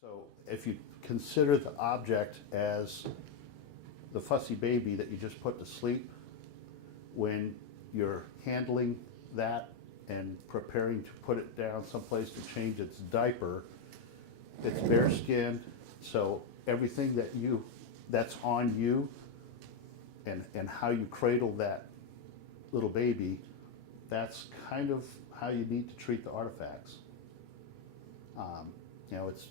So if you consider the object as the fussy baby that you just put to sleep, when you're handling that and preparing to put it down someplace to change its diaper, it's bare skinned, so everything that's on you and how you cradle that little baby, that's kind of how you need to treat the artifacts.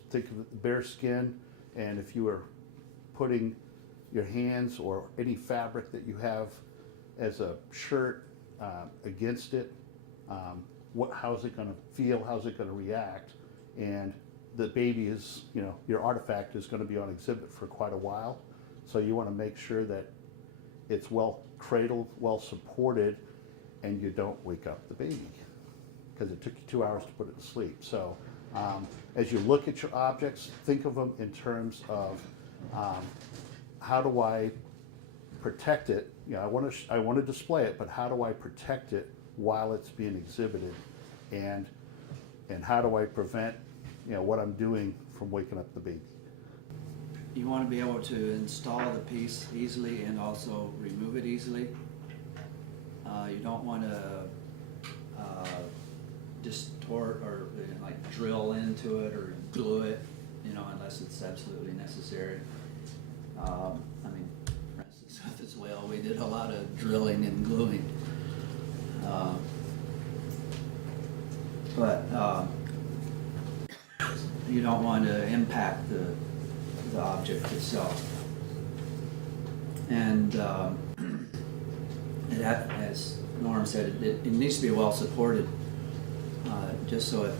Think of it bare skin, and if you were putting your hands or any fabric that you have as a shirt against it, how's it going to feel? How's it going to react? And the baby is, your artifact is going to be on exhibit for quite a while, so you want to make sure that it's well cradled, well supported, and you don't wake up the baby because it took you 2 hours to put it to sleep. So as you look at your objects, think of them in terms of how do I protect it? I want to display it, but how do I protect it while it's being exhibited, and how do I prevent what I'm doing from waking up the baby? You want to be able to install the piece easily and also remove it easily. You don't want to distort or like drill into it or glue it, unless it's absolutely necessary. For instance, with this whale, we did a lot of drilling and gluing. But you don't want to impact the object itself. And as Norm said, it needs to be well supported, just so it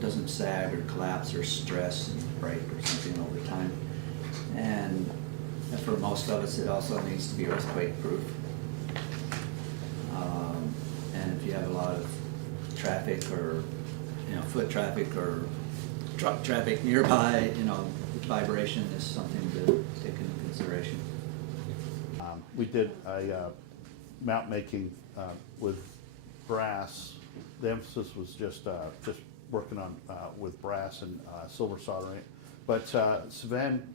doesn't sag or collapse or stress and break or something over time. And for most of us, it also needs to be earthquake proof. And if you have a lot of traffic or foot traffic or truck traffic nearby, vibration is something to take into consideration. We did a mount making with brass. The emphasis was just working on with brass and silver soldering. But Sven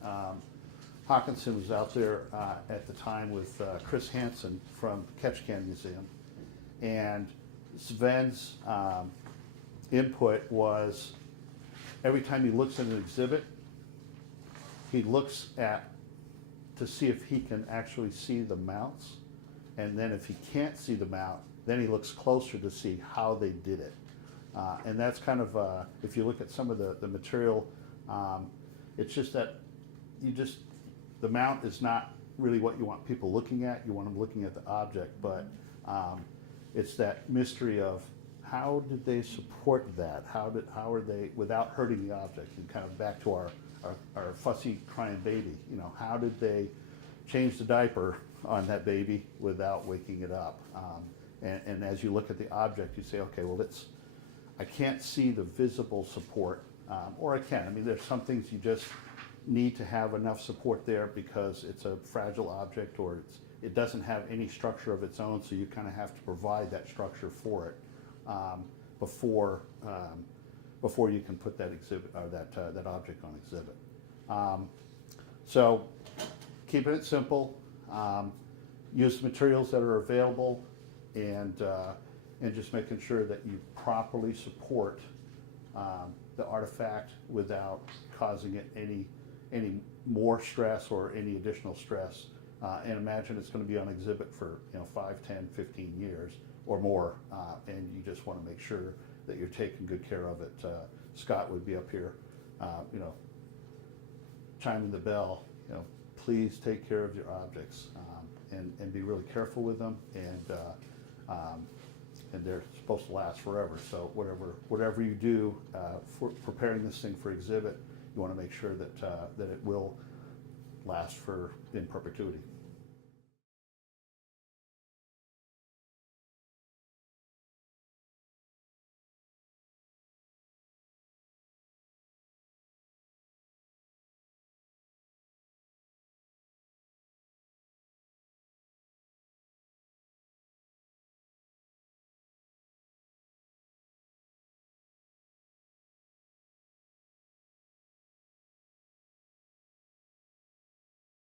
Hawkinson was out there at the time with Chris Hansen from Ketchikan Museum, and Sven's input was every time he looks at an exhibit, he looks to see if he can actually see the mounts, and then if he can't see the mount, then he looks closer to see how they did it. And that's kind of, if you look at some of the material, it's just that the mount is not really what you want people looking at. You want them looking at the object, but it's that mystery of how did they support that? How are they, without hurting the object? And kind of back to our fussy crying baby, how did they change the diaper on that baby without waking it up? And as you look at the object, you say, okay, well, I can't see the visible support, or I can. There's some things you just need to have enough support there because it's a fragile object, or it doesn't have any structure of its own, so you kind of have to provide that structure for it before you can put that exhibit or that object on exhibit. So keeping it simple, use materials that are available, and just making sure that you properly support the artifact without causing it any more stress or any additional stress. And imagine it's going to be on exhibit for 5, 10, 15 years or more, and you just want to make sure that you're taking good care of it. Scott would be up here, chiming the bell. Please take care of your objects, and be really careful with them. And they're supposed to last forever. So whatever you do for preparing this thing for exhibit, you want to make sure that it will last in perpetuity.